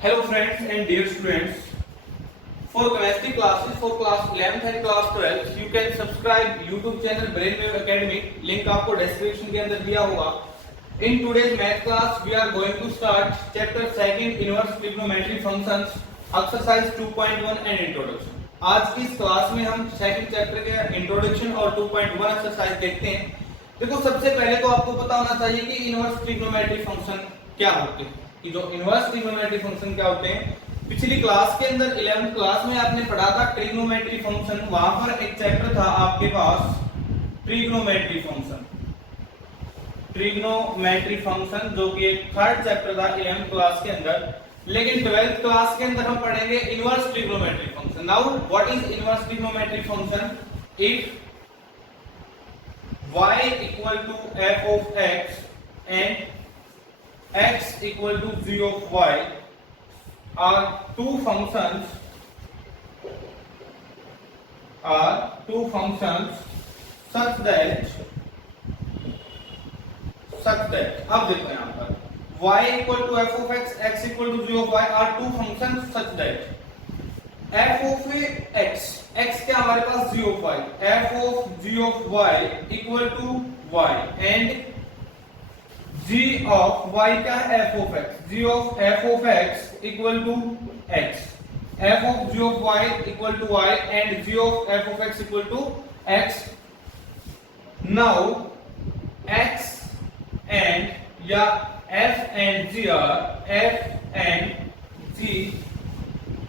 Hello friends and dear students. For chemistry classes for class 11th and class 12th, you can subscribe YouTube channel Brainwave Academy. Link आपको description के अंदर दिया होगा. In today's math class, we are going to start chapter 2 inverse trigonometry functions, exercise 2.1 and introduction. आज की इस class में हम सेकंड चैप्टर के इंट्रोडक्शन और 2.1 एक्सरसाइज देखते हैं. देखो सबसे पहले तो आपको पता होना चाहिए कि इनवर्स ट्रिग्नोमेट्री फंक्शन क्या होते हैं. कि जो इनवर्स ट्रिग्नोमेट्री फंक्शन क्या होते हैं, पिछली क्लास के अंदर 11th क्लास में आपने पढ़ा था ट्रिग्नोमेट्री फंक्शन. वहां पर एक चैप्टर था आपके पास ट्रिग्नोमेट्री फंक्शन, ट्रिग्नोमेट्री फंक्शन जो कि एक थर्ड चैप्टर था 11th क्लास के अंदर. लेकिन 12th क्लास के अंदर हम पढ़ेंगे inverse trigonometry function. Now what is inverse trigonometry function? If y equal to f of x and x equal to g of y are two functions such that अब देखो यहां पर y equal to f of x, x equal to g of y are two functions such that f of x, x क्या हमारे पास g of y, f of g of y equal to y and g of y क्या है f of x, g of f of x equal to x, f of g of y equal to y and g of f of x equal to x. Now x and या f and g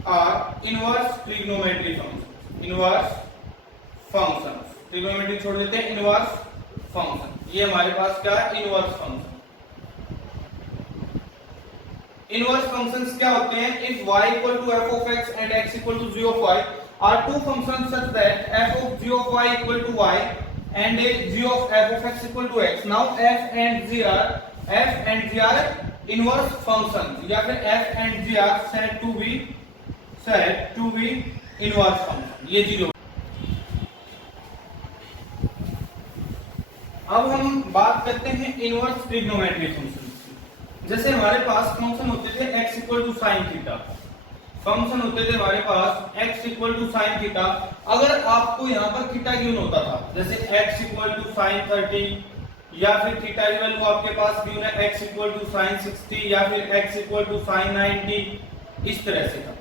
are inverse trigonometry functions. Inverse functions, trigonometry छोड़ देते हैं, inverse function. ये हमारे पास क्या है? Inverse function. Inverse functions क्या होते हैं? If y equal to f of x and x equal to g of y are two functions such that f of g of y equal to y and g of f of x equal to x. Now f and g are inverse functions या फिर f and g are said to be inverse function. ये zero. अब हम बात करते हैं inverse trigonometry function. जैसे हमारे पास फंक्शन होते थे x equal to sine theta, function होते थे हमारे पास x equal to sine theta. अगर आपको यहाँ पर थीटा गिवन होता था, जैसे x इक्वल टू साइन 30 या फिर थीटा की वैल्यू आपके पास गिवन है x इक्वल टू साइन 60 या फिर x इक्वल टू साइन 90, इस तरह से था.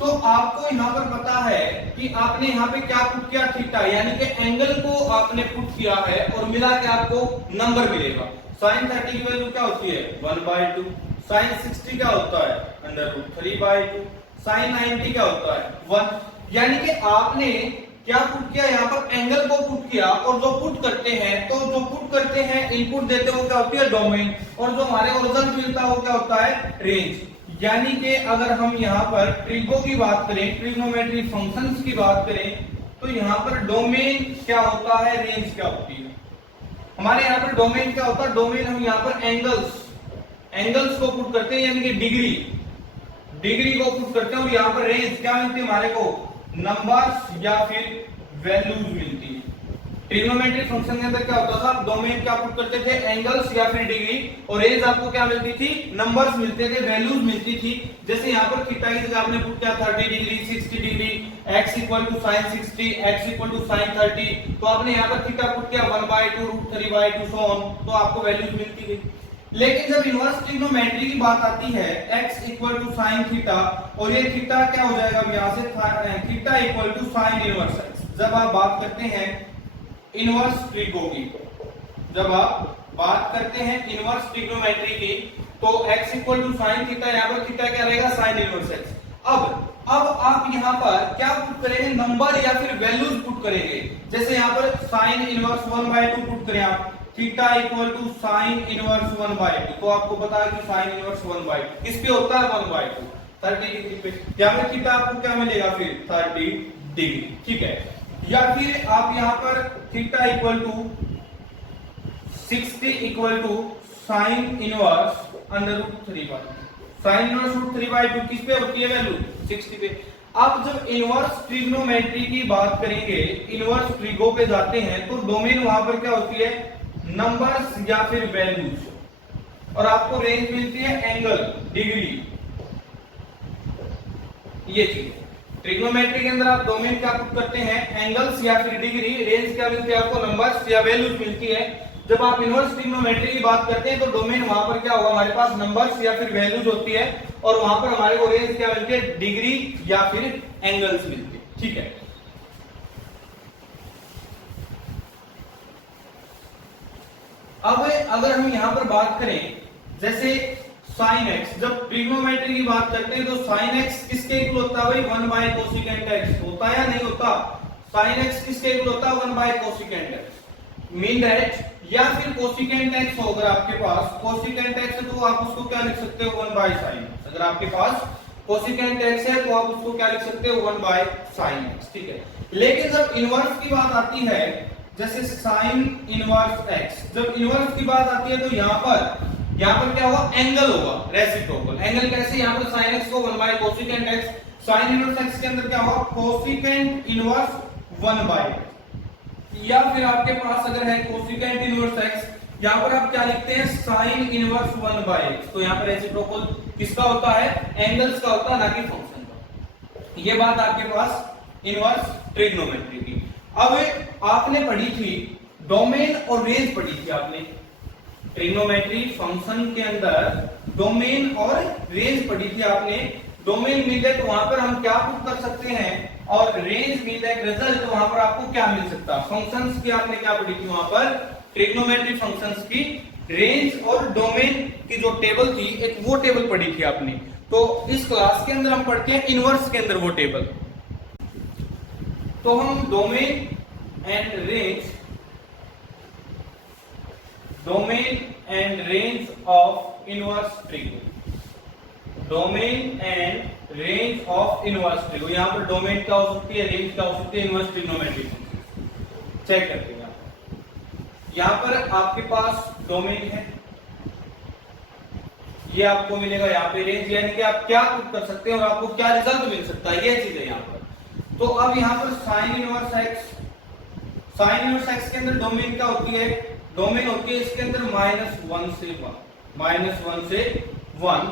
तो आपको यहाँ पर पता है कि आपने यहाँ पे क्या पुट किया? थीटा, यानी कि एंगल को आपने पुट किया है और मिला के आपको नंबर मिलेगा. साइन 30 की वैल्यू क्या होती है? 1/2. साइन 60 क्या होता है? √3/2. साइन 90 क्या होता है? 1. यानी कि आपने क्या पुट किया? यहाँ पर एंगल को पुट किया. और जो पुट करते हैं इनपुट देते हो क्या होती है? डोमेन. और जो हमारे को रिजल्ट मिलता है वो क्या होता है? रेंज. यानी कि अगर हम यहाँ पर ट्रिगो की बात करें, ट्रिग्नोमेट्री फंक्शंस की बात करें, तो यहाँ पर डोमेन क्या होता है? रेंज क्या होती है? हमारे यहाँ पर डोमेन क्या होता है? डोमेन हम यहाँ पर एंगल्स को पुट करते हैं, यानी कि डिग्री को पुट करते हैं. और यहाँ पर रेंज क्या मिलती है हमारे को? नंबर्स या फिर वैल्यूज मिलती है. ट्रिग्नोमेट्री फंक्शन के अंदर क्या होता था? डोमेन क्या पुट करते थे? एंगल्स या फिर डिग्री. और रेंज आपको क्या मिलती थी? नंबर्स मिलते थे, वैल्यूज मिलती थी. जैसे यहाँ पर थीटा की जगह आपने पुट किया 30 degree, 60 degree, x equal to sine 60, x equal to sine 30, तो आपने यहाँ पर थीटा पुट किया 1/2 √3/2 सो ऑन, तो आपको वैल्यूज मिलती गई. लेकिन जब इनवर्स ट्रिग्नोमेट्री की बात आती है, x equal to sine theta, और ये थीटा क्या हो जाएगा? यहाँ से theta equal to sine inverse x. जब आप बात करते हैं इनवर्स ट्रिगो की, जब आप बात करते हैं इनवर्स ट्रिग्नोमेट्री की, तो x equal to sine theta, यहाँ पर थीटा क्या रहेगा? Sine inverse x. अब आप यहाँ पर क्या पुट करेंगे? नंबर या फिर वैल्यूज पुट करेंगे. जैसे यहाँ पर साइन इनवर्स 1/2 पुट करें आप, theta equal to sine inverse 1/2, तो आपको पता है कि साइन इनवर्स 1/2 किस पे होता है? 1/2 30 डिग्री पे. यहाँ पर थीटा आपको क्या मिलेगा? फिर 30 डिग्री. ठीक है. या फिर आप यहाँ पर theta equal to 60 equal to sine inverse √3/2. Sine inverse √3/2 किस पे होती है वैल्यू? 60 पे. अब जब इनवर्स ट्रिग्नोमेट्री की बात करेंगे, इनवर्स ट्रिगो पे जाते हैं, तो डोमेन वहां पर क्या होती है? नंबर्स या फिर वैल्यूज. और आपको रेंज मिलती है एंगल, डिग्री. ये चीज ट्रिग्नोमेट्री के अंदर आप डोमेन क्या पुट करते हैं, एंगल्स या फिर डिग्री, रेंज क्या मिलती है आपको, नंबर्स या वैल्यूज मिलती है। जब आप इनवर्स ट्रिग्नोमेट्री की बात करते हैं तो डोमेन वहां पर क्या होगा, हमारे पास नंबर्स या फिर वैल्यूज होती है और वहां पर हमारे को रेंज क्या मिलती है, डिग्री या फिर एंगल्स मिलती है। ठीक है, अब अगर हम यहां पर बात करें जैसे साइन एक्स, जब ट्रिग्नोमेट्री की बात करते हैं तो साइन एक्स किसके इक्वल होता है भाई, 1 बाय कोसिकेंट एक्स होता है या नहीं होता, साइन एक्स किसके इक्वल होता है, 1 by cosecant x, mean that, या फिर कोसिकेंट एक्स हो अगर आपके पास कोसिकेंट एक्स है तो आप उसको क्या लिख सकते हो, 1 बाय साइन एक्स। अगर आपके पास कोसिकेंट एक्स है तो आप उसको क्या लिख सकते हो, 1 बाय साइन एक्स। ठीक है, लेकिन जब इनवर्स की बात आती है जैसे साइन इनवर्स एक्स, जब इनवर्स की बात आती है तो यहां पर क्या होगा, एंगल होगा रेसिप्रोकल। एंगल कैसे, यहां पर sin x को 1 by cosecant x, sin inverse x के अंदर क्या होगा, कोसिकेंट इनवर्स 1 बाय, या फिर आपके पास अगर है कोसिकेंट इनवर्स x, यहां पर आप क्या लिखते हैं, sin इनवर्स 1 बाय x। तो यहां पर रेसिप्रोकल किसका होता है, एंगल्स का होता है, ना कि फंक्शन का। ये बात आपके पास इनवर्स ट्रिग्नोमेट्री की। अब आपने पढ़ी थी डोमेन और रेंज पढ़ी थी आपने, ट्रिग्नोमेट्री फंक्शन के अंदर डोमेन और रेंज पढ़ी थी आपने। डोमेन मीन दैट वहां पर हम क्या पुट कर सकते हैं, और रेंज मीन दैट रिजल्ट वहां पर आपको क्या मिल सकता है। फंक्शंस की आपने क्या पढ़ी थी वहां पर, ट्रिग्नोमेट्री फंक्शंस की रेंज और डोमेन की जो टेबल थी, एक वो टेबल पढ़ी थी आपने। तो इस क्लास के अंदर हम पढ़ते हैं इनवर्स के अंदर वो टेबल। तो हम domain and range, domain and range of inverse trigo, domain and range of inverse trigo. यहां पर डोमेन क्या हो सकती है, रेंज क्या हो सकती है, इनवर्स ट्रिग्नोमेट्री चेक करते हैं। यहां पर आपके पास डोमेन है, ये आपको मिलेगा यहाँ पे रेंज, यानी कि आप क्या पुट कर सकते हैं और आपको क्या रिजल्ट मिल सकता है, ये चीज है यहाँ पर। तो अब यहाँ पर sine inverse x, sine inverse x के अंदर डोमेन क्या होती है, डोमेन होती है इसके अंदर -1 से 1, -1 से 1।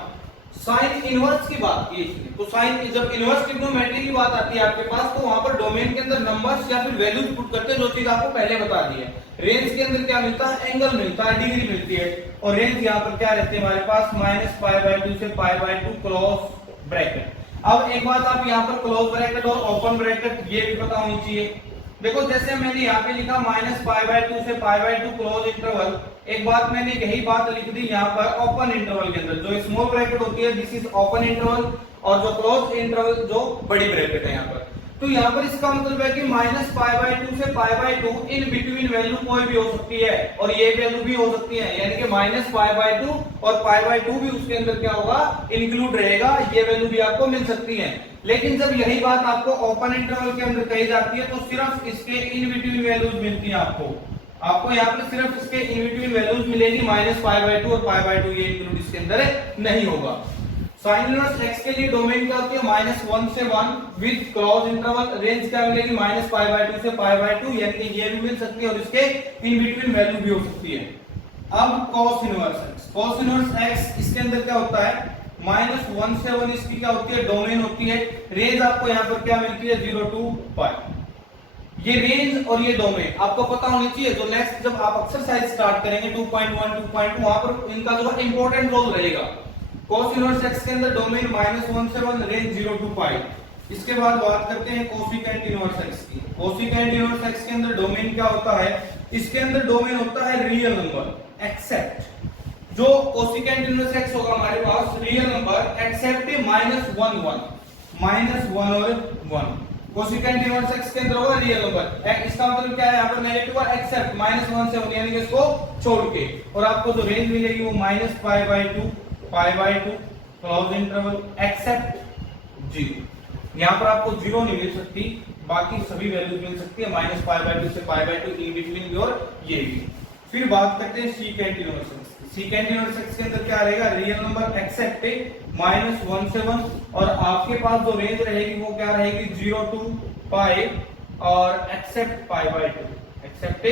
साइन इनवर्स की बात की इसने, तो साइन, जब इनवर्स ट्रिग्नोमेट्री की बात आती है आपके पास, तो वहां पर डोमेन के अंदर नंबर्स या फिर वैल्यूज पुट करते हैं, जो चीज आपको पहले बता दी है। रेंज के अंदर क्या मिलता है, एंगल मिलता है, डिग्री मिलती है, और रेंज यहाँ पर क्या रहती है हमारे पास, -π/2 से π/2 क्लोज ब्रैकेट। अब एक बात आप यहाँ पर क्लोज ब्रैकेट और ओपन ब्रैकेट ये भी पता होनी चाहिए। देखो जैसे मैंने यहाँ पे लिखा -π/2 से π/2 क्लोज इंटरवल, एक बात मैंने यही बात लिख दी यहाँ पर ओपन इंटरवल के अंदर, जो स्मॉल ब्रैकेट होती है दिस इज ओपन इंटरवल, और जो क्लोज इंटरवल जो बड़ी ब्रैकेट है यहाँ पर। तो यहाँ पर इसका मतलब है कि -π/2 से π/2 इन बिटवीन वैल्यू कोई भी हो सकती है, और ये वैल्यू भी हो सकती है, यानी कि -π/2 और π/2 भी उसके अंदर क्या होगा, इंक्लूड रहेगा, ये वैल्यू भी आपको मिल सकती है। लेकिन जब यही बात आपको ओपन इंटरवल के अंदर कही जाती है तो सिर्फ इसके इन बिटवीन वैल्यूज मिलती है आपको यहाँ पर सिर्फ इसके इन बिटवीन वैल्यूज मिलेगी, -π/2 और π/2 ये इंक्लूड इसके अंदर नहीं होगा। साइन इनवर्स x के लिए डोमेन क्या होती है, -1 से 1 विद क्लोज इंटरवल, रेंज क्या मिलेगी, -π/2 से π/2, यानी कि ये भी मिल सकती है और इसके इन बिटवीन वैल्यू भी हो सकती है। अब cos inverse x, cos inverse x इसके अंदर क्या होता है, -1 से 1 इसकी क्या होती है, डोमेन होती है। रेंज आपको यहाँ पर क्या मिलती है, 0 to π। ये रेंज और ये डोमेन आपको पता होनी चाहिए। तो नेक्स्ट जब आप एक्सरसाइज स्टार्ट करेंगे 2.1 2.2 वहां पर इनका जो है इंपॉर्टेंट रोल रहेगा। cos इनवर्स x के अंदर डोमेन -1 से 1, रेंज 0 to π। इसके बाद बात करते हैं कोसिकेंट इनवर्स x की। कोसिकेंट इनवर्स x के अंदर डोमेन क्या होता है, इसके अंदर डोमेन होता है रियल नंबर एक्सेप्ट, जो कोसिकेंट इनवर्स x होगा हमारे पास रियल नंबर एक्सेप्ट -1 1 और 1। कोसिकेंट इनवर्स x के अंदर होगा रियल नंबर, इसका मतलब क्या है, यहाँ पर नेगेटिव और एक्सेप्ट -1 से 1, यानी कि इसको छोड़ के, और आपको जो रेंज मिलेगी वो -π/2 π/2 क्लोज इंटरवल एक्सेप्ट 0। यहाँ पर आपको 0 नहीं मिल सकती, बाकी सभी वैल्यूज मिल सकती है, -π/2 से π/2 इन बिटवीन भी, और ये भी। फिर बात करते हैं secant inverse x। Secant inverse x के अंदर क्या रहेगा, रियल नंबर एक्सेप्ट -1 से 1, और आपके पास जो रेंज रहेगी वो क्या रहेगी, 0 to π और एक्सेप्ट π/2, एक्सेप्ट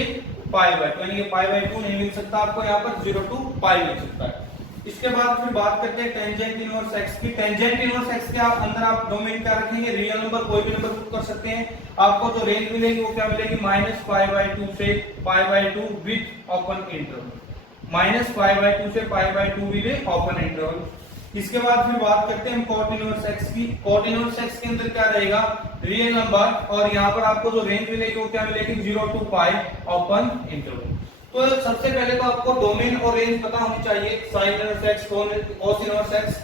π/2, यानी कि π/2 नहीं मिल सकता आपको, यहाँ पर 0 to π मिल सकता है। इसके इसके बाद फिर बात करते हैं टेंजेंट इनवर्स x की। टेंजेंट इनवर्स x के अंदर आप डोमेन क्या रखेंगे, रियल नंबर कोई भी नंबर पुट कर सकते हैं। आपको जो रेंज मिलेगी वो क्या मिलेगी, -π/2 से π/2 विद ओपन इंटरवल, -π/2 से π/2 विद ओपन इंटरवल। इसके बाद फिर बात करते हैं हम कॉट इनवर्स x की। कॉट इनवर्स x के अंदर क्या रहेगा, रियल नंबर, और यहाँ पर आपको जो रेंज मिलेगी वो क्या मिलेगी, 0 to π ओपन इंटरवल। तो सबसे पहले तो आपको डोमेन और रेंज पता होनी चाहिए। Sign inverse x, cos inverse x,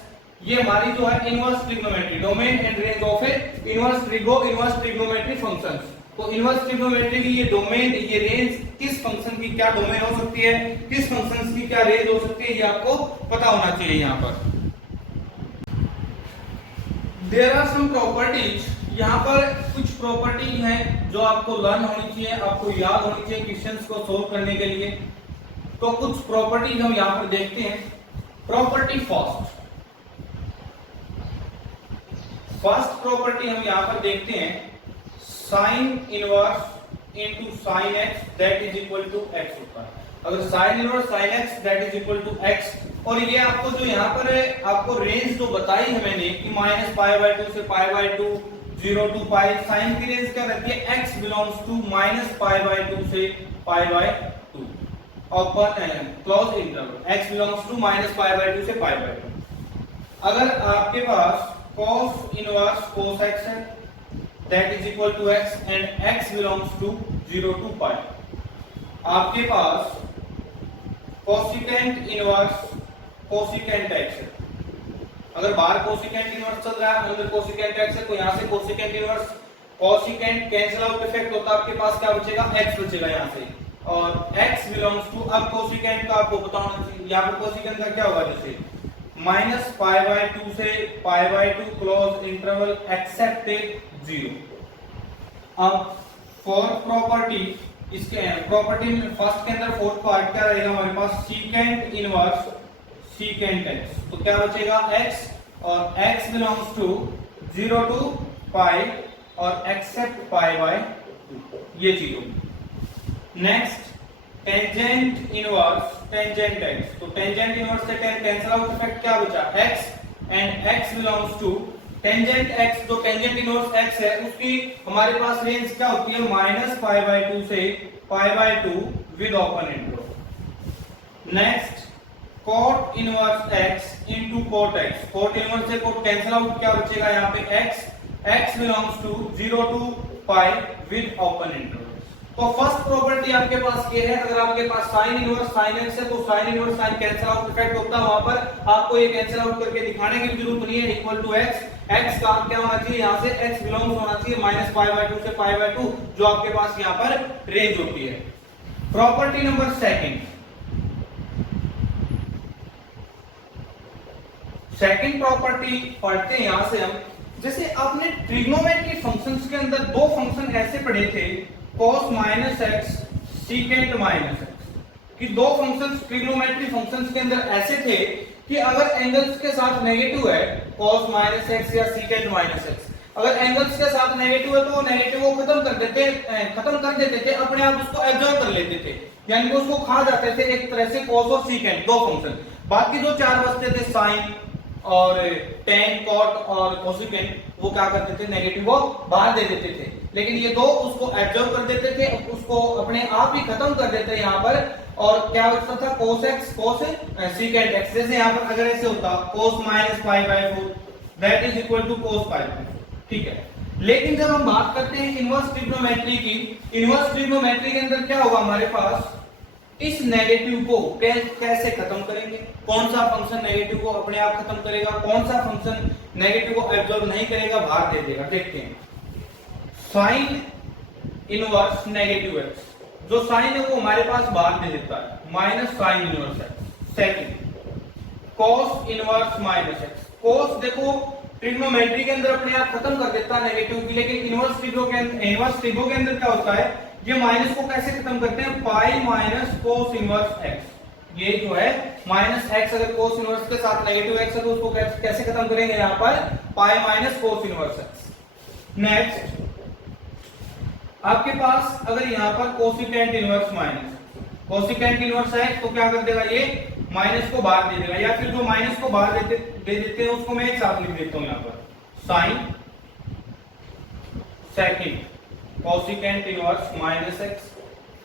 ये हमारी जो है inverse trigonometry, domain and range of A inverse trigonometry functions. तो इनवर्स ट्रिग्नोमेट्री की ये डोमेन, ये रेंज, किस फंक्शन की क्या डोमेन हो सकती है, किस फंक्शंस की क्या रेंज हो सकती है, ये आपको पता होना चाहिए। यहाँ पर देयर आर सम प्रॉपर्टीज, यहाँ पर कुछ प्रॉपर्टी हैं जो आपको लर्न होनी चाहिए, आपको याद होनी चाहिए क्वेश्चंस को सोल्व करने के लिए। तो कुछ प्रॉपर्टीज हम यहाँ पर देखते हैं। प्रॉपर्टी फर्स्ट प्रॉपर्टी हम यहाँ पर देखते हैं, sine inverse into sine x that is equal to x होता है। अगर sine inverse sine x that is equal to x, और ये आपको जो यहाँ पर है, आपको रेंज जो बताई है मैंने कि -π/2 से π/2, 0 to π, साइन की रेंज क्या रहती है, x बिलोंग्स टू -π/2 से π/2 open close interval, x belongs to -π/2 से π/2। अगर आपके पास cos इनवर्स cos x है that is equal to x and x belongs to 0 to π, आपके पास कोसिकेंट इनवर्स कोसिकेंट x है। अगर बाहर कोसिकेंट इनवर्स चल रहा है, अंदर कोसिकेंट x है, तो यहां से cosecant inverse cosecant cancel out effect होता है, आपके पास क्या बचेगा, x बचेगा यहां से, और x बिलोंग्स टू, अब कोसिकेंट का आपको पता होना चाहिए। यहां पर कोसिकेंट का क्या होगा, जैसे -π/2 से π/2 क्लोज इंटरवल एक्सेप्ट 0। अब फोर्थ प्रॉपर्टी, इसके प्रॉपर्टी फर्स्ट के अंदर फोर्थ पार्ट क्या रहेगा हमारे पास, सीकेंट इनवर्स सीकेंट x, तो क्या बचेगा x, और x बिलोंग्स टू 0 to π और एक्सेप्ट π/2, ये चीज होगी। Next tangent inverse tangent x, तो टेंजेंट इनवर्स से कैंसिल आउट इफेक्ट क्या बचा, x, and x belongs to tangent x, जो टेंजेंट इनवर्स x है उसकी हमारे पास रेंज क्या होती है, -π/2 से π/2 with open interval. Next cot inverse x into cot x, cot inverse से cot कैंसिल आउट, क्या बचेगा यहाँ पे x, x belongs to 0 to π with open interval. तो फर्स्ट प्रॉपर्टी आपके पास ये है, अगर आपके पास साइन इनवर्स साइन x है तो sine inverse sine cancel out effect होता है, वहां पर आपको ये कैंसिल आउट करके दिखाने की जरूरत नहीं है, इक्वल टू x, x का क्या होना चाहिए, यहाँ से x बिलोंग्स होना चाहिए -π/2 से π/2, जो आपके पास यहाँ पर रेंज होती है। प्रॉपर्टी नंबर सेकंड प्रॉपर्टी पढ़ते हैं यहां से हम। जैसे आपने ट्रिग्नोमेट्री फंक्शंस के अंदर दो फंक्शन ऐसे पढ़े थे, cos -x secant -x, कि दो फंक्शंस ट्रिग्नोमेट्री फंक्शंस के अंदर ऐसे थे कि अगर एंगल्स के साथ नेगेटिव है cos -x या secant -x, अगर एंगल्स के साथ नेगेटिव है तो वो नेगेटिव को खत्म कर देते थे, अपने आप उसको एब्जॉर्ब कर लेते थे, यानी कि उसको खा जाते थे एक तरह से cos और secant दो फंक्शन। बाकी जो चार बचते थे साइन और tan, cot और कोसिकेंट, वो क्या करते थे, नेगेटिव को बाहर दे देते थे, लेकिन ये दो उसको एब्जॉर्ब कर देते थे, उसको अपने आप ही खत्म कर देते हैं यहाँ पर, और क्या बचता था cos x cos secant x। जैसे यहाँ पर अगर ऐसे होता cos -π/4 that is equal to cos π/4, ठीक है। लेकिन जब हम बात करते हैं इनवर्स ट्रिग्नोमेट्री की, इनवर्स ट्रिग्नोमेट्री के अंदर क्या होगा हमारे पास, इस नेगेटिव को कैसे खत्म करेंगे, कौन सा फंक्शन नेगेटिव को अपने आप खत्म करेगा, कौन सा फंक्शन नेगेटिव को एब्जॉर्ब नहीं करेगा, बाहर दे देगा। देखते हैं, साइन इनवर्स नेगेटिव x, जो साइन है वो हमारे पास बाहर दे देता है, minus sign inverse x। Second cos inverse -x, cos देखो ट्रिग्नोमेट्री के अंदर अपने आप खत्म कर देता है नेगेटिव की, लेकिन इनवर्स ट्रिग्नो के अंदर क्या होता है, ये माइनस को कैसे खत्म करते हैं, pi minus cos inverse x। ये जो है माइनस x, अगर कोस इनवर्स के साथ नेगेटिव x है तो उसको कैसे खत्म करेंगे, यहाँ पर pi minus cos inverse x। Next आपके पास अगर यहाँ पर cosecant inverse minus cosecant inverse है तो क्या कर देगा, ये माइनस को बाहर दे देगा, या फिर जो माइनस को बाहर दे देते हैं उसको मैं एक साथ लिख देता हूं यहां पर, sine second cosecant inverse minus x,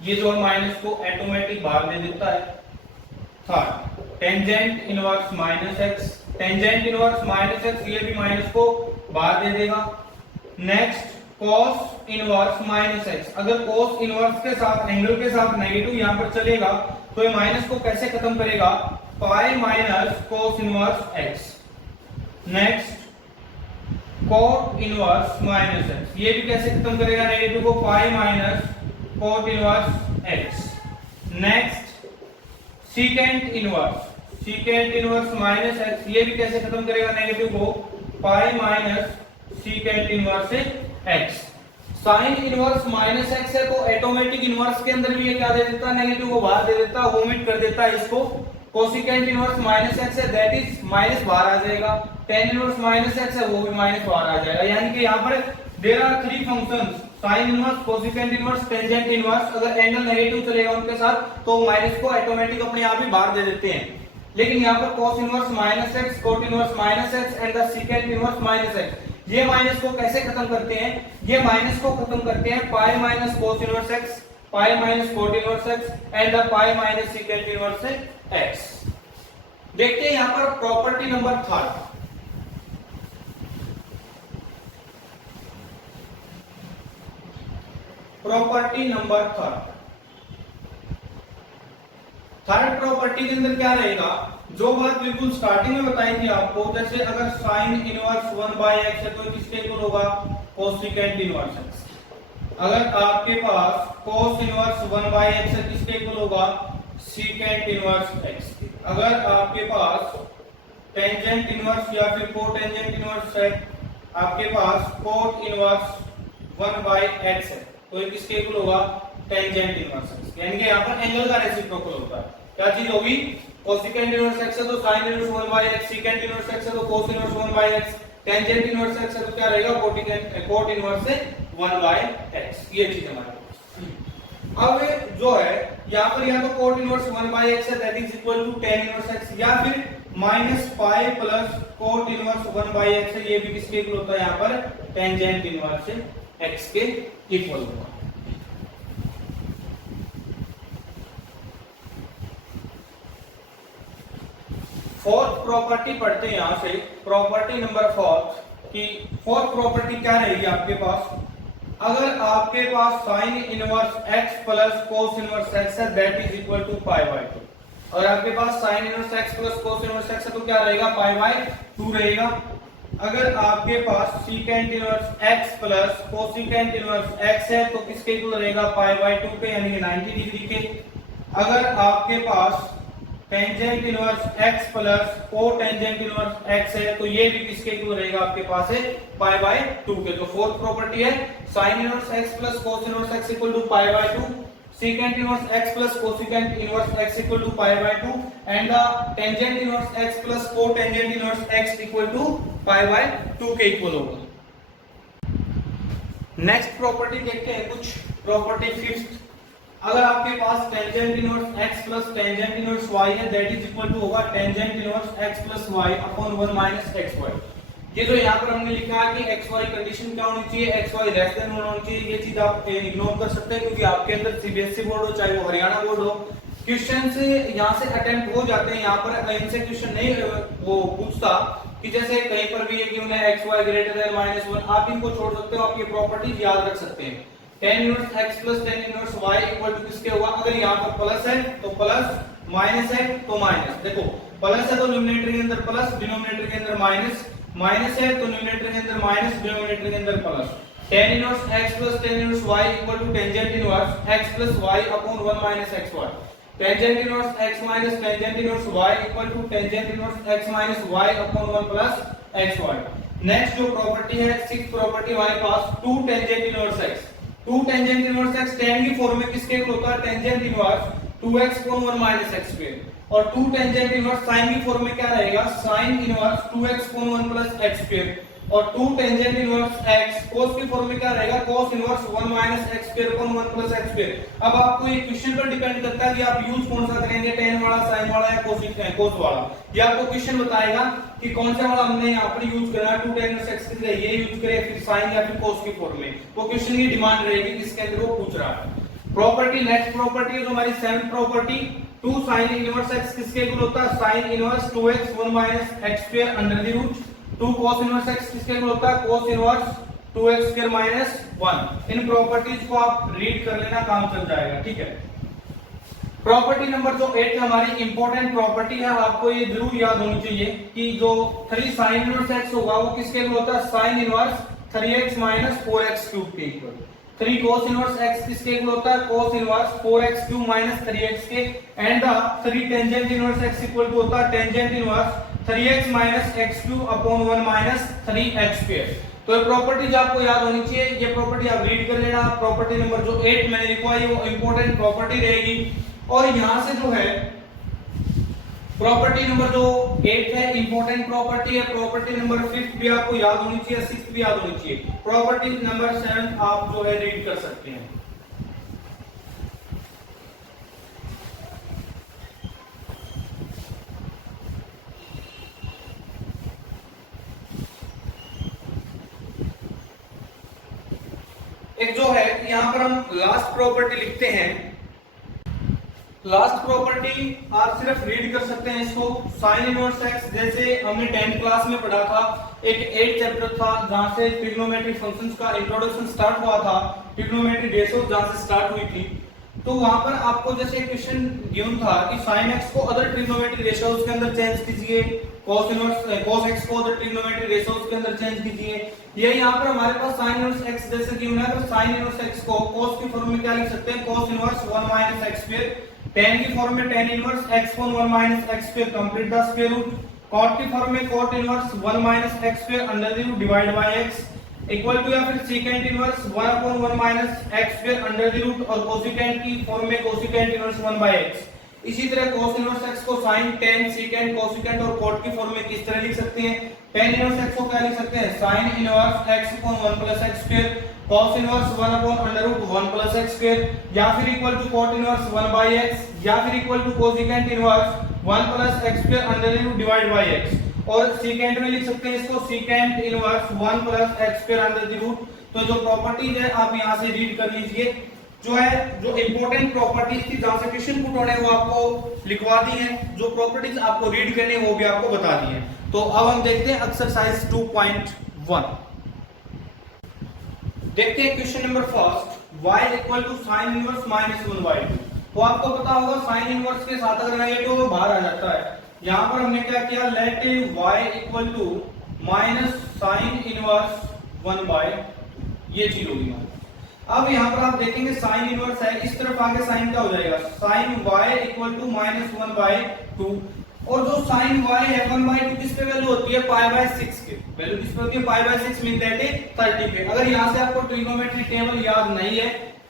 ये जो है माइनस को ऑटोमेटिक बाहर दे देता है। Third tangent inverse minus x, tangent inverse minus x, ये भी माइनस को बाहर दे देगा। Next cos inverse minus x, अगर cos इनवर्स के साथ एंगल के साथ नेगेटिव यहां पर चलेगा तो ये माइनस को कैसे खत्म करेगा, पाई minus cos inverse x. Next cot inverse minus x, ये भी कैसे खत्म करेगा नेगेटिव को, pi minus cot inverse x. Next secant inverse minus x, ये भी कैसे खत्म करेगा नेगेटिव को, pi minus secant inverse x. Sine inverse minus x है तो ऑटोमेटिक इनवर्स के अंदर भी ये क्या दे देता है, नेगेटिव को बाहर दे देता है, ओमिट कर देता है इसको। कोसिकेंट इनवर्स माइनस एक्स है, दैट इज माइनस बाहर आ जाएगा। टेन इनवर्स माइनस एक्स है, वो भी माइनस बाहर आ जाएगा। यानी कि यहाँ पर there are three functions, sine inverse, cosecant inverse, tangent inverse. अगर एंगल नेगेटिव चलेगा उनके साथ तो माइनस को ऑटोमेटिक अपने आप ही बाहर दे देते हैं। लेकिन यहाँ पर cos inverse minus x, cot inverse minus x and the secant inverse minus x, ये माइनस को कैसे खत्म करते हैं, ये माइनस को खत्म करते हैं pi minus cos inverse x, pi minus cot inverse x and the pi minus secant inverse x. देखते हैं यहां पर property number third. Property number third property के अंदर क्या रहेगा, जो बात बिल्कुल स्टार्टिंग में बताई थी आपको, जैसे अगर साइन इनवर्स 1/x है तो किसके इक्वल होगा, कोसिकेंट इनवर्स x। अगर आपके पास cos इनवर्स 1/x है किसके इक्वल होगा, सीकेंट इनवर्स x। अगर आपके पास टेंजेंट इनवर्स या फिर कोटेंजेंट इनवर्स है, आपके पास कोट इनवर्स 1/x है तो ये किसके इक्वल होगा, टेंजेंट इनवर्स x। यानी कि यहाँ पर एंगल का रेसिप्रोकल होता है। क्या चीज होगी, कोसिकेंट इनवर्स x है तो sine inverse 1/x, secant inverse x है तो cos inverse 1/x, tangent inverse x है तो क्या रहेगा, कोट इनवर्स 1/x। ये चीज हमारे पास। अब जो है यहाँ पर या तो कोट इनवर्स 1/x है that is equal to tan inverse x, या फिर minus pi plus cot inverse 1/x है, ये भी किसके इक्वल होता है, यहाँ पर टेंजेंट इनवर्स x के इक्वल होगा। फोर्थ प्रॉपर्टी पढ़ते हैं यहां से, प्रॉपर्टी नंबर फोर्थ की फोर्थ प्रॉपर्टी क्या रहेगी आपके पास, अगर आपके पास sine inverse x plus cos inverse x है दैट इज इक्वल टू π/2। और आपके पास sine inverse x plus cos inverse x है तो क्या रहेगा, π/2 रहेगा। अगर आपके पास secant inverse x plus cosecant inverse x है तो किसके इक्वल रहेगा, π/2 के, यानी कि 90 डिग्री के। अगर आपके पास tangent inverse x plus cotangent inverse x है तो ये भी किसके इक्वल रहेगा, आपके पास है π/2 के। तो फोर्थ प्रॉपर्टी है sine inverse x plus cos inverse x equal to π/2, secant inverse x plus cosecant inverse x equal to π/2 and the tangent inverse x plus cotangent inverse x equal to π/2 के equal होगा। Next property देखते हैं कुछ property fifth, अगर आपके पास tangent inverse x plus tangent inverse y है that is equal to होगा tangent inverse x plus y upon 1 minus xy। ये जो यहाँ पर हमने लिखा है कि xy कंडीशन क्या होनी चाहिए, xy लेस देन होना चाहिए, ये चीज आप इग्नोर कर सकते हैं क्योंकि आपके अंदर सीबीएसई बोर्ड हो चाहे वो हरियाणा बोर्ड हो, क्वेश्चन से यहाँ से अटेम्प्ट हो जाते हैं। यहाँ पर इनसे क्वेश्चन नहीं वो पूछता कि जैसे कहीं पर भी ये उन्हें xy ग्रेटर देन -1, आप इनको छोड़ सकते हो, आप ये प्रॉपर्टीज याद रख सकते हैं। tan inverse x plus tan inverse y equal to किसके होगा, अगर यहाँ पर प्लस है तो प्लस, माइनस है तो माइनस। देखो प्लस है तो न्यूमरेटर के अंदर प्लस, डिनोमिनेटर के अंदर माइनस, माइनस है तो न्यूमरेटर के अंदर माइनस, डिनोमिनेटर के अंदर plus. tan inverse x plus tan inverse y equal to tangent inverse x plus y upon 1 minus xy। Tangent inverse x minus tangent inverse y equal to tangent inverse x minus y upon 1 plus xy। Next जो property है sixth property हमारे पास 2 tangent inverse x, 2 tangent inverse x tan की form में किसके equal होता है, tangent inverse 2x upon 1 minus x square. और 2 टेंजेंट इनवर्स sin की फॉर्म में क्या रहेगा, sin inverse 2x upon 1 plus x square. और 2 टेंजेंट इनवर्स x cos की फॉर्म में क्या रहेगा cos inverse 1 minus x square upon 1 plus x square. अब आपको ये क्वेश्चन पर डिपेंड करता है कि आप यूज कौन सा करेंगे, tan वाला, sin वाला या cos वाला। ये आपको क्वेश्चन बताएगा कि कौन सा वाला हमने यहाँ पर यूज करना है, 2 tan इनवर्स x के लिए ये यूज करें, फिर sin या फिर cos की फॉर्म में। वो क्वेश्चन की डिमांड रहेगी किसके अंदर वो पूछ रहा है। प्रॉपर्टी, नेक्स्ट प्रॉपर्टी है जो हमारी seventh property, 2 sin inverse x किसके इक्वल होता है, sin inverse 2x 1 minus x square under the root 2 cos inverse x किसके इक्वल होता है, cos inverse 2x square minus 1। इन प्रॉपर्टीज को आप रीड कर लेना, काम चल जाएगा, ठीक है। प्रॉपर्टी नंबर जो 8 हमारी इंपॉर्टेंट प्रॉपर्टी है, आपको ये जरूर याद होनी चाहिए कि जो 3 sin इनवर्स x होगा वो किसके इक्वल होता है, sin inverse 3x minus 4x cube के इक्वल। 3 cos इनवर्स x किसके इक्वल होता है, cos inverse 4x cube minus 3x के। And the 3 tangent inverse x equal to होता है tangent inverse 3x minus x cube upon 1 minus 3x square. तो ये properties आपको याद होनी चाहिए, ये प्रॉपर्टी आप रीड कर लेना। प्रॉपर्टी नंबर जो 8 मैंने लिखा है वो इंपॉर्टेंट प्रॉपर्टी रहेगी। और यहां से जो है प्रॉपर्टी नंबर जो 8 है इंपॉर्टेंट प्रॉपर्टी है, प्रॉपर्टी नंबर 5 भी आपको याद होनी चाहिए, 6 भी याद होनी चाहिए। प्रॉपर्टी नंबर 7 आप जो है रीड कर सकते हैं। एक जो है यहां पर हम लास्ट प्रॉपर्टी लिखते हैं। लास्ट प्रॉपर्टी आप सिर्फ रीड कर सकते हैं इसको, sin इनवर्स x, जैसे हमने 10th क्लास में पढ़ा था, एक 8 चैप्टर था जहां से ट्रिग्नोमेट्री फंक्शंस का इंट्रोडक्शन स्टार्ट हुआ था, ट्रिग्नोमेट्री रेशियोज जहां से स्टार्ट हुई थी। तो वहां पर आपको जैसे क्वेश्चन गिवन था कि sin x को अदर ट्रिग्नोमेट्री रेशियोज के अंदर चेंज कीजिए, cos x को अदर ट्रिग्नोमेट्री रेशियोज के अंदर चेंज कीजिए। ये यहाँ पर हमारे पास sin इनवर्स x जैसे गिवन है, अगर sin इनवर्स x को cos की फॉर्म में क्या लिख सकते हैं, cos inverse 1 minus x square, tan की फॉर्म में tan inverse x upon 1 minus x square complete the square root, cot की फॉर्म में cot inverse 1 minus x square under the root divide by x equal to, या फिर secant inverse 1 upon 1 minus x square under the root, और cosecant की form में cosecant inverse 1 by x। इसी तरह cos inverse x को sin, tan, secant, cosecant और cot की फॉर्म में किस तरह लिख सकते हैं, tan इनवर्स x को क्या लिख सकते हैं, sin inverse x upon 1 plus x square, cos inverse 1 upon under root 1 plus x square, या फिर equal to cot inverse 1 by x, या फिर equal to cosecant inverse 1 plus x square under root divide by x। और secant में लिख सकते हैं इसको secant inverse 1 plus x square under the root. तो जो प्रॉपर्टीज है आप यहां से रीड कर लीजिए, जो है जो इंपॉर्टेंट प्रॉपर्टीज थी जहां से क्वेश्चन पुट होने वो आपको लिखवा दी है, जो प्रॉपर्टीज आपको रीड करने वो भी आपको बता दी है। तो अब हम देखते हैं एक्सरसाइज 2.1। देखते हैं question number first, y equal to sin inverse minus 1/2। तो आपको पता होगा sin इनवर्स के साथ अगर नेगेटिव वो बाहर आ जाता है। यहां पर हमने क्या किया, let y equal to minus sin inverse 1/, ये चीज होगी। अब यहां पर आप देखेंगे sin इनवर्स है, इस तरफ आगे sin क्या हो जाएगा, sin y equal to minus 1/2, और जो sin y है 1/2 किस पे वैल्यू होती है, π/6 के वैल्यू किस पे होती है, π/6 मीन दैट इज 30 पे। अगर यहां से आपको ट्रिग्नोमेट्री टेबल याद नहीं है,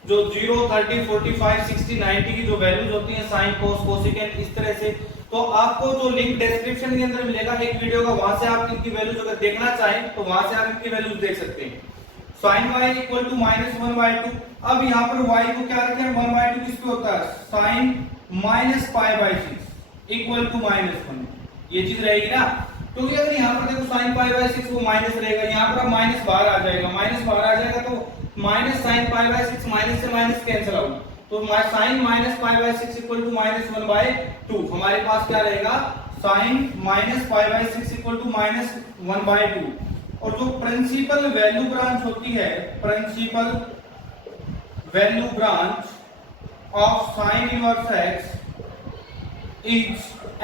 जो 0, 30, 45, 60, 90 की जो वैल्यूज होती हैं sin, cos, cosecant इस तरह से, तो आपको जो लिंक डिस्क्रिप्शन के अंदर मिलेगा एक वीडियो का, वहां से आप इनकी वैल्यूज अगर देखना चाहें तो वहां से आप इनकी वैल्यूज देख सकते हैं। sin y equal to minus 1/2। अब यहाँ पर y को क्या रखें, 1/2 किस पे होता है, sin minus π/6 equal to minus 1, ये चीज रहेगी ना। क्योंकि अगर यहाँ पर देखो sin π/6 वो माइनस रहेगा, यहाँ पर माइनस बाहर आ जाएगा, माइनस बाहर आ जाएगा तो माइनस sin π/6 माइनस से माइनस कैंसिल आउट, तो sin minus π/6 equal to minus 1/2। हमारे पास क्या रहेगा, sin minus π/6 equal to minus 1/2। और जो प्रिंसिपल वैल्यू ब्रांच होती है, principal value branch of sin inverse x is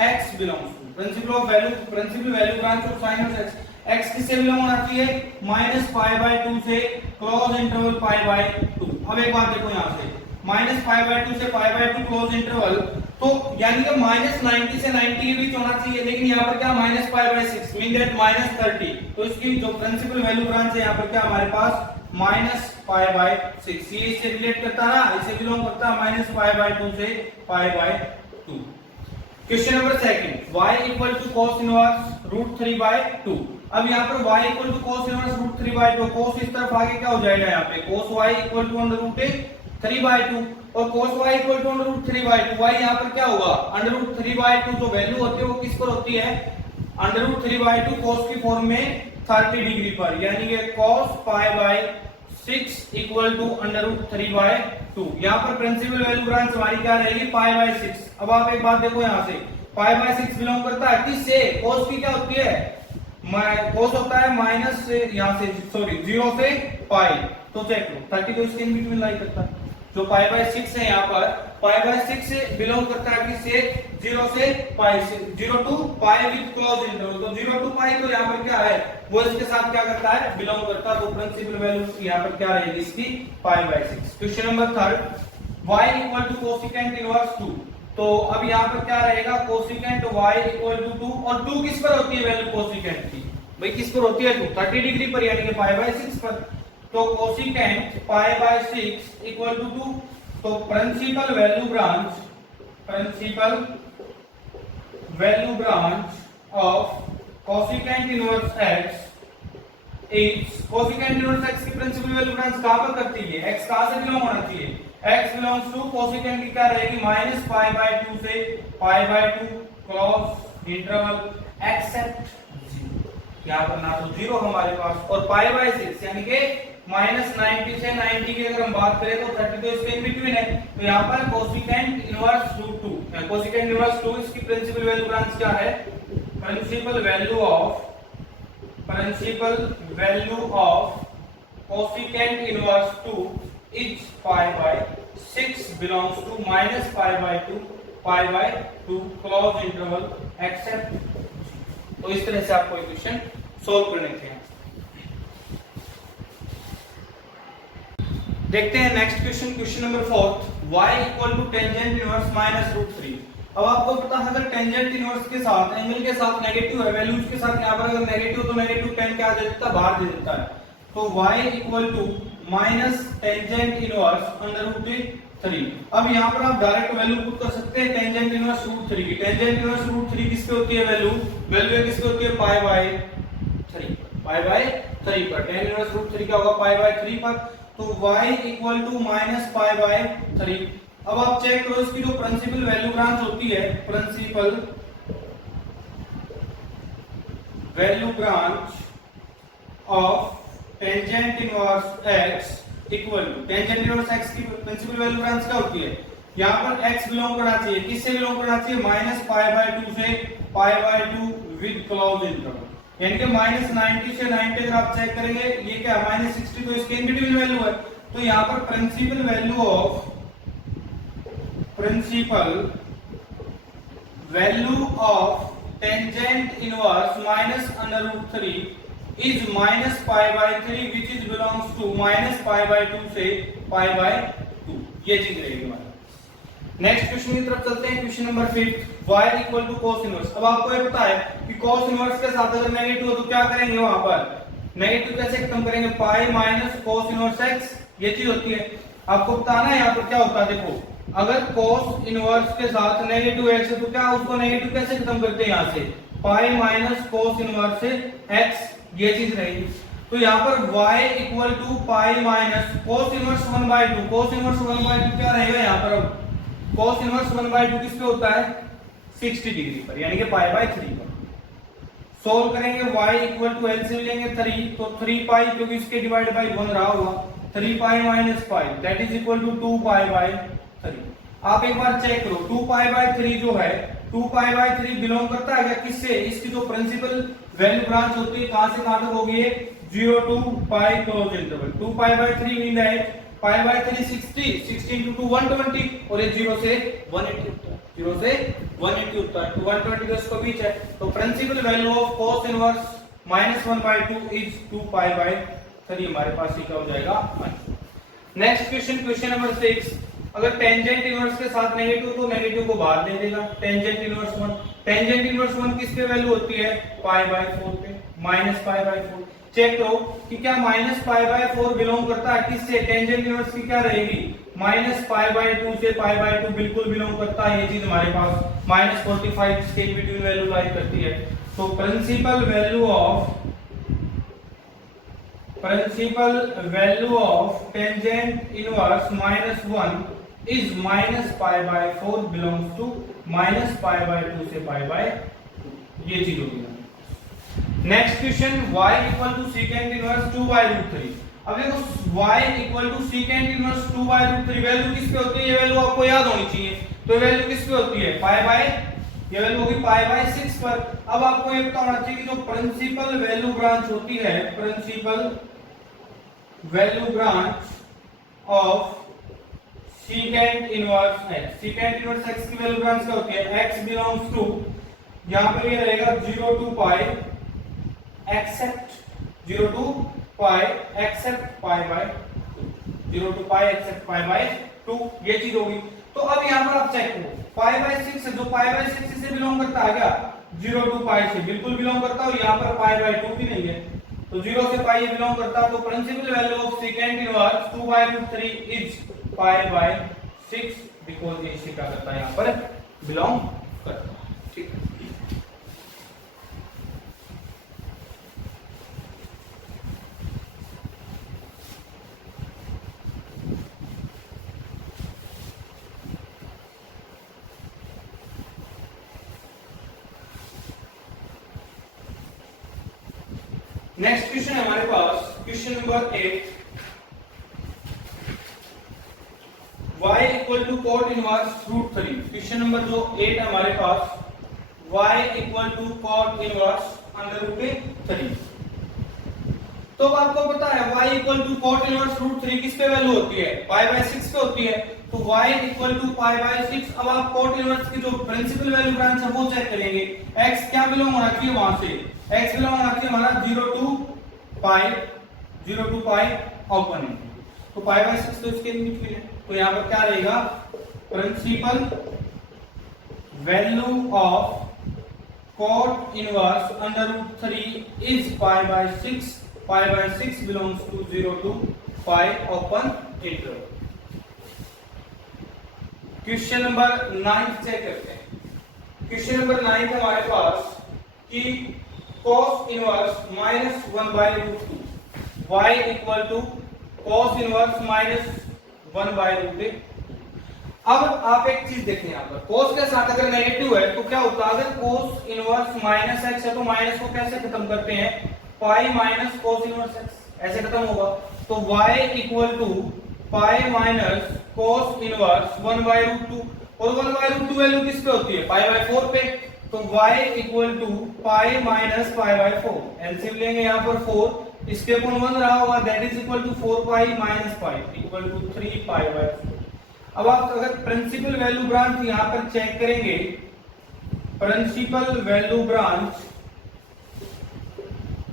x belongs to, principal value branch of sin inverse x किससे belong होती है, माइनस π/2 से क्लोज इंटरवल π/2। अब एक बात देखो यहां से, माइनस π/2 से π/2 क्लोज इंटरवल, तो यानी कि माइनस 90 से 90 के बीच होना चाहिए, लेकिन यहाँ पर क्या माइनस π/6 मीन दैट माइनस 30। तो इसकी जो प्रिंसिपल वैल्यू ब्रांच है यहाँ पर क्या हमारे पास माइनस π/6, ये इससे रिलेट करता है ना, इसे बिलोंग करता है माइनस π/2 से π/2। Question number second, y equal to cos inverse √3/2। अब यहाँ पर y equal to cos inverse root 3/2, cos इस तरफ आगे क्या हो जाएगा यहाँ पे cos y equal to under root 3/2 और cos y equal to under root 3/2, y यहाँ पर क्या होगा अंडर रूट 3/2 जो वैल्यू होती है वो किस पर होती है अंडर रूट 3/2 cos की फॉर्म में 30 डिग्री पर, यानी कि cos pi by 6 equal to under root 3/2। यहाँ पर प्रिंसिपल वैल्यू ब्रांच हमारी क्या रहेगी पाई बाय 6। अब आप एक बात देखो यहाँ से पाई बाय 6 बिलोंग करता है किससे, cos की क्या होती है cos होता है माइनस से यहाँ से सॉरी 0 से पाई, तो चेक लो 30 तो इसके इन बिटवीन लाई करता है, जो पाई बाय 6 है यहाँ पर पाई बाय 6 से बिलोंग करता है किससे 0 से पाई से 0 to pi with close interval, तो 0 टू पाई तो यहाँ पर क्या है वो इसके साथ क्या करता है बिलोंग करता है, तो प्रिंसिपल वैल्यू यहाँ पर क्या रहेगी इसकी pi by 6। Question number 3 y equal to cosecant inverse 2, तो अब यहाँ पर क्या रहेगा कोसिकेंट y इक्वल टू 2 और 2 किस पर होती है वैल्यू कोसिकेंट की भाई किस पर होती है 2 30 डिग्री पर यानी कि पाई बाय 6 पर, तो cosecant pi by 6 equal to 2, तो principal value branch of cosecant inverse x is cosecant inverse x की प्रिंसिपल वैल्यू ब्रांच कहां पर करती है x कहां से बिलोंग होना चाहिए x बिलोंग्स टू कोसिकेंट की क्या रहेगी माइनस पाई बाय 2 से pi by 2 close interval except 0, यहां पर ना तो 0 हमारे पास और पाई बाय 6 यानी कि माइनस 90 से 90 की अगर हम बात करें तो 30 तो इसके इन बिटवीन है, तो यहाँ पर cosecant inverse root 2 cosecant inverse 2 इसकी प्रिंसिपल वैल्यू ब्रांच क्या है principal value of cosecant inverse 2 is pi by 6 belongs to minus pi by 2 close interval except, तो इस तरह से आपको इक्वेशन सोल्व करने थे। देखते हैं next question, question number 4 y equal to tangent inverse minus root 3। अब आपको पता है अगर टेंजेंट इनवर्स के साथ एंगल के साथ नेगेटिव है वैल्यूज के साथ यहाँ पर अगर नेगेटिव तो नेगेटिव टेन क्या दे देता है बाहर दे देता है, तो y equal to minus tangent inverse under root 3। अब यहाँ पर आप डायरेक्ट वैल्यू पुट कर सकते हैं टेंजेंट इनवर्स रूट 3 की, टेंजेंट इनवर्स रूट 3 किस पे होती है वैल्यू किस पे होती है पाई बाय 3 पर, टेन इनवर्स रूट 3 क्या होगा पाई बाय 3 पर, तो y equal to minus pi by 3। अब आप चेक करो इसकी जो प्रिंसिपल वैल्यू ब्रांच होती है principal value branch of tangent inverse x equal to tangent inverse x की प्रिंसिपल वैल्यू ब्रांच क्या होती है यहाँ पर x बिलोंग करना चाहिए किससे बिलोंग करना चाहिए माइनस पाई बाय 2 से pi by 2 with close interval, यानी कि माइनस 90 से 90 अगर आप चेक करेंगे ये क्या माइनस 60 तो इसके इन बिटवीन वैल्यू है, तो यहाँ पर principal value of tangent inverse minus under root 3 is minus pi by 3 which is belongs to minus pi by 2 से पाई बाय 2, ये चीज रहेगी हमारी। नेक्स्ट क्वेश्चन की तरफ चलते हैं, question number 5 y equal to cos inverse. अब आपको ये पता है कि cos इनवर्स के साथ अगर नेगेटिव हो तो क्या करेंगे वहां पर नेगेटिव कैसे खत्म करेंगे पाई माइनस cos इनवर्स x, ये चीज होती है। आपको पता है ना यहाँ पर क्या होता है, देखो अगर cos इनवर्स के साथ नेगेटिव x है तो क्या उसको नेगेटिव कैसे खत्म करते हैं यहाँ से pi minus cos inverse x, ये चीज रहेगी। तो यहाँ पर y equal to pi minus cos inverse 1/2, cos inverse 1/2 क्या रहेगा यहाँ पर, अब cos इनवर्स 1/2 किस पे होता है 60 डिग्री पर, यानी कि पाई बाय 3 पर। सोल्व करेंगे y इक्वल टू एलसीएम लेंगे 3, तो 3 पाई क्योंकि इसके डिवाइड बाय 1 रहा होगा 3 pi minus pi that is equal to 2 pi by 3। आप एक बार चेक करो 2 पाई बाय 3 जो है 2 पाई बाय 3 बिलोंग करता है क्या किससे, इसकी जो प्रिंसिपल वैल्यू ब्रांच होती है कहां से कहां तक होगी 0 to pi close interval. 2 pi by 3 mean that pi by 3 60, 60 into 2 120 और ये 0 से 180 होता है, 0 से 180 होता है, तो 120 का इसको बीच है, तो principal value of cos inverse minus 1/2 is 2 pi by 3, हमारे पास ये क्या हो जाएगा 1। नेक्स्ट क्वेश्चन, क्वेश्चन नंबर 6, अगर टेंजेंट इनवर्स के साथ नेगेटिव तो नेगेटिव को बाहर दे देगा, टेंजेंट इनवर्स 1, टेंजेंट इनवर्स 1 किस पे वैल्यू होती है पाई बाय 4 पे, माइनस पाई बाय 4। चेक करो कि क्या माइनस पाई बाय 4 बिलोंग करता है किससे, टेंजेंट इनवर्स की क्या रहेगी माइनस पाई बाय 2 से पाई बाय 2 बिल्कुल बिलोंग करता है, ये चीज हमारे पास माइनस 45 के बिटवीन वैल्यू लाई करती है। तो principal value of principal value of tangent inverse minus 1 is minus pi by 4 belongs to minus pi by 2 से pi by 2, ये चीज होगी। Next question y equal to secant inverse 2 by root 3। अब देखो y equal to secant inverse 2 by root 3 value किस पे होती है, ये वैल्यू आपको याद होनी चाहिए। तो वैल्यू किस पे होती है, पाई बाय, ये वैल्यू होगी पाई बाय 6 पर। अब आपको ये पता होना चाहिए कि जो प्रिंसिपल वैल्यू ब्रांच होती है, principal value branch of secant inverse x, secant inverse x की वैल्यू ब्रांच क्या होती है, x बिलोंग्स टू, यहां पर ये रहेगा 0 to pi except 0 to pi except pi by 0 to pi except pi by 2, ये चीज होगी। तो अब यहां पर आप चेक करो, pi by 6 जो pi by 6 से बिलोंग करता है क्या, 0 to pi से बिल्कुल बिलोंग करता है, और यहां पर pi by 2 भी नहीं है, तो 0 से pi ये बिलोंग करता है। तो principal value of secant inverse 2 by root 3 is pi by 6 because ये इसी क्या करता है, यहां पर बिलोंग करता है। ठीक है, नेक्स्ट क्वेश्चन है हमारे पास, question number 8, y equal to cot inverse root 3। Question number जो 8 हमारे पास, y equal to cot inverse under root 3। तो अब आपको पता है y equal to cot inverse root 3 किस पे वैल्यू होती है, पाई बाय 6 पे होती है। तो y equal to pi by 6। अब आप cot इनवर्स की जो प्रिंसिपल वैल्यू ब्रांच है वो चेक करेंगे, x क्या बिलोंग होना चाहिए वहां से, x बिलोंग होना चाहिए हमारा 0 to pi ओपन है, तो पाई बाय 6 तो इसके बिटवीन है। तो यहां पर क्या रहेगा, principal value of cot inverse under root 3 is pi by 6, pi by 6 belongs to 0 to pi open interval. Question number 9 check करते हैं। क्वेश्चन नंबर 9 है हमारे पास कि cos inverse minus 1 by root 2, y equal to cos inverse minus 1 by root 2। अब आप एक चीज देखें, यहाँ पर cos के साथ अगर नेगेटिव है तो क्या होता है, अगर cos इनवर्स माइनस x है तो माइनस को कैसे खत्म करते हैं, pi minus cos inverse x, ऐसे खत्म होगा। तो y equal to pi minus cos inverse 1 by root 2, और 1 by root 2 वैल्यू किस पे होती है, पाई बाय 4 पे। तो y equal to pi minus pi by 4, LCM लेंगे यहाँ पर 4, इसके अपन 1 रहा होगा, that is equal to 4 pi minus pi equal to 3 pi by 4। अब आप अगर प्रिंसिपल वैल्यू ब्रांच यहाँ पर चेक करेंगे, principal value branch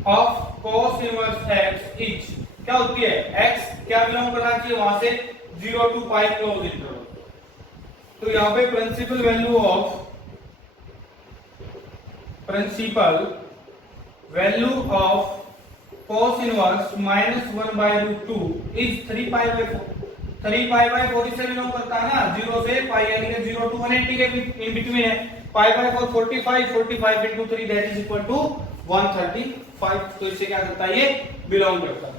of cos inverse x is क्या होती है, x क्या बिलोंग करना चाहिए वहां से, 0 to pi क्लोज इंटरवल। तो यहाँ पे principal value of cos inverse minus 1 by root 2 is 3 pi by 4। 3 pi by 4 से बिलोंग करता है ना, 0 से पाई, यानी कि 0 to 180 के इन बिटवीन है। Pi by 4 45, 45 into 3 that is equal to 135। तो इससे क्या करता है, ये बिलोंग करता है।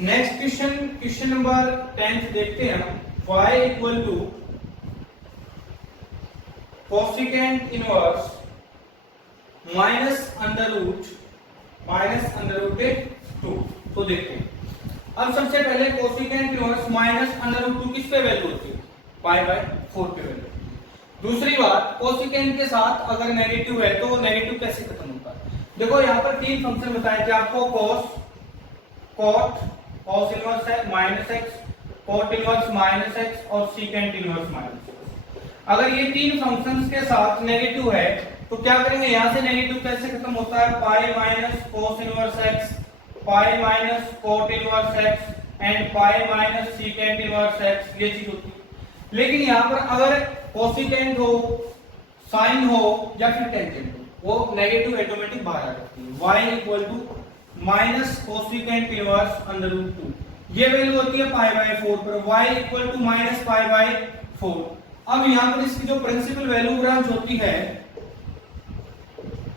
नेक्स्ट क्वेश्चन, क्वेश्चन नंबर 10 देखते हैं हम, y equal to cosecant inverse minus under root 2। तो देखते हैं, अब सबसे पहले cosecant inverse minus under root 2 किस पे वैल्यू होती है, पाई बाय 4 पे वैल्यू। दूसरी बात, कोसिकेंट के साथ अगर नेगेटिव है तो नेगेटिव कैसे खत्म होता है, देखो यहाँ पर 3 फंक्शन बताए थे आपको, cos इनवर्स है minus x, cot inverse minus x और secant इनवर्स माइनस x। अगर ये 3 फंक्शंस के साथ नेगेटिव है तो क्या करेंगे, यहां से नेगेटिव कैसे खत्म होता है, पाई minus cos inverse x, pi minus cot inverse x and pi minus secant inverse x, ये चीज होती है। लेकिन यहां पर अगर कोसिकेंट हो, साइन हो या फिर टेंजेंट हो, वो नेगेटिव ऑटोमेटिक बाहर आ जाती है। y equal to minus cosecant inverse under root 2। ये वैल्यू होती है पाई बाय 4 पर, y equal to minus pi by 4। अब यहां पर इसकी जो प्रिंसिपल वैल्यू ब्रांच होती है,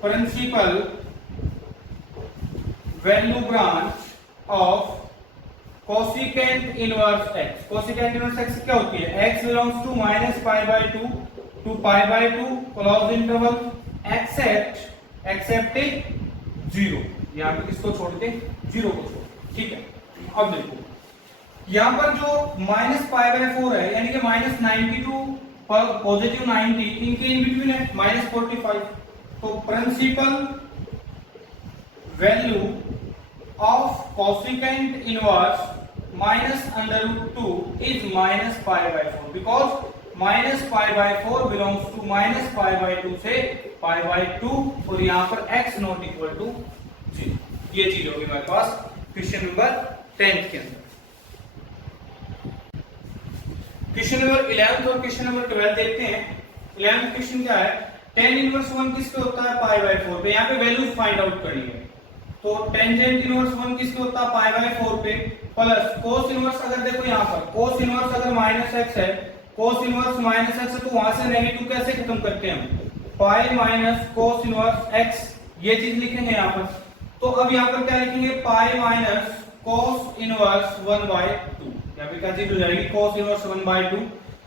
principal value branch of cosecant inverse x, cosecant inverse x क्या होती है, x belongs to minus pi by 2 to pi by 2 close interval except 0, यहां पे किसको छोड़ के, 0 को छोड़। ठीक है, अब देखो यहां पर जो माइनस पाई बाय 4 है, यानी कि माइनस 90 टू पॉजिटिव 90, इनके इन बिटवीन है माइनस 45। तो principal value of cosecant inverse minus under root 2 is minus pi by 4, because minus pi by 4 belongs to minus pi by 2 से पाई बाय 2, और यहां पर x नॉट इक्वल टू 0। ये चीज होगी हमारे पास क्वेश्चन नंबर 10 के अंदर। क्वेश्चन नंबर 11 और क्वेश्चन नंबर 12 देखते हैं। 11 क्वेश्चन क्या है, tan इनवर्स 1 किस पे होता है, पाई बाय 4 पे। यहाँ पे वैल्यूज फाइंड आउट करनी है। तो टेंजेंट इनवर्स 1 किस पे होता है, पाई बाय 4 पे, प्लस कोस इनवर्स, अगर देखो यहाँ पर कोस इनवर्स अगर माइनस x है, कोस इनवर्स माइनस x है, तो वहां से नेगेटिव कैसे खत्म करते हैं हम, pi minus cos inverse x, ये चीज लिखेंगे यहाँ पर। तो अब यहाँ पर क्या लिखेंगे, पाई माइनस कोस इनवर्स 1/2, यहाँ पे क्या चीज हो जाएगी, कोस इनवर्स 1/2,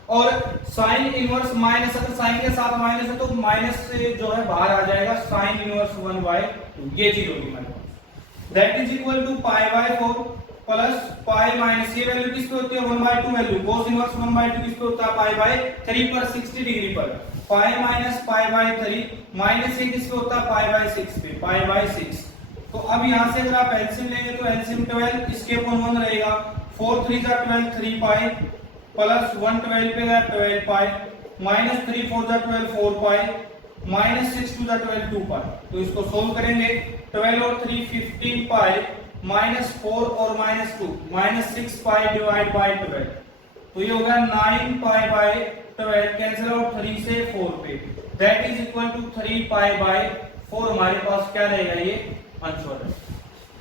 और साइन इनवर्स माइनस, अगर साइन के साथ माइनस है तो माइनस से जो है बाहर आ जाएगा, साइन इनवर्स 1/2, ये चीज होगी हमारे पास। That is equal to pi by 4 plus pi minus, ये वैल्यू किस पे होती है, 1/2 वैल्यू, कोस इनवर्स 1/2 किस पे होता है, पाई बाय 3 पर 60 डिग्री पर, पाई माइनस पाई बाय 3 माइनस ये किस पे होता है, पाई बाय 6 पे, पाई बाय 6। तो अब यहां से अगर आप एलसीएम लेंगे तो एलसीएम 12, इसके ऊपर 1 रहेगा, 4 3 जा 12, 3 पाई प्लस 1 12 पे गया 12 पाई, माइनस 3 4 जा 12, 4 पाई, माइनस 6 2 जा 12, 2 पाई। तो इसको सोल्व करेंगे, 12 और 3 15 पाई, माइनस 4 और minus 2, minus 6 pi divide by 12, तो ये हो गया 9 पाई बाय 12, कैंसिल आउट 3 से 4 पे, that is equal to 3 pi by 4। हमारे पास क्या रहेगा, ये आंसर है।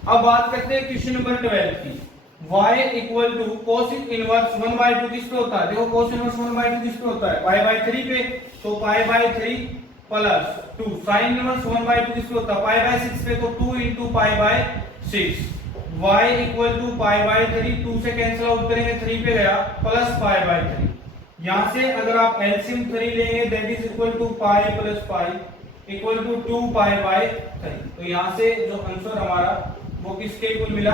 अब बात करते हैं क्वेश्चन नंबर 12 की। y equal to cosec inverse 1/2 किस पे होता है, देखो कोस इनवर्स 1/2 किस पे होता है, पाई बाय 3 पे, तो पाई बाय 3 प्लस 2, साइन इनवर्स 1/2 किस पे होता है, पाई बाय 6 पे, तो 2 into pi by 6, y equal to pi by 3, 2 से कैंसिल आउट करेंगे, 3 पे गया, प्लस पाई बाय 3। यहां से अगर आप एलसीएम 3 लेंगे, that is equal to pi plus pi equal to 2 pi by 3। तो यहां से जो आंसर हमारा वो किसके इक्वल मिला,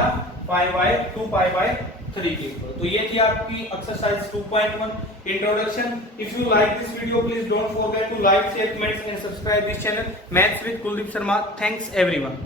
पाई बाय 2 पाई बाय 3 के इक्वल। तो ये थी आपकी exercise 2.1 introduction. If you like this video please don't forget to like, share, comment and subscribe this channel maths with Kuldeep Sharma. Thanks everyone.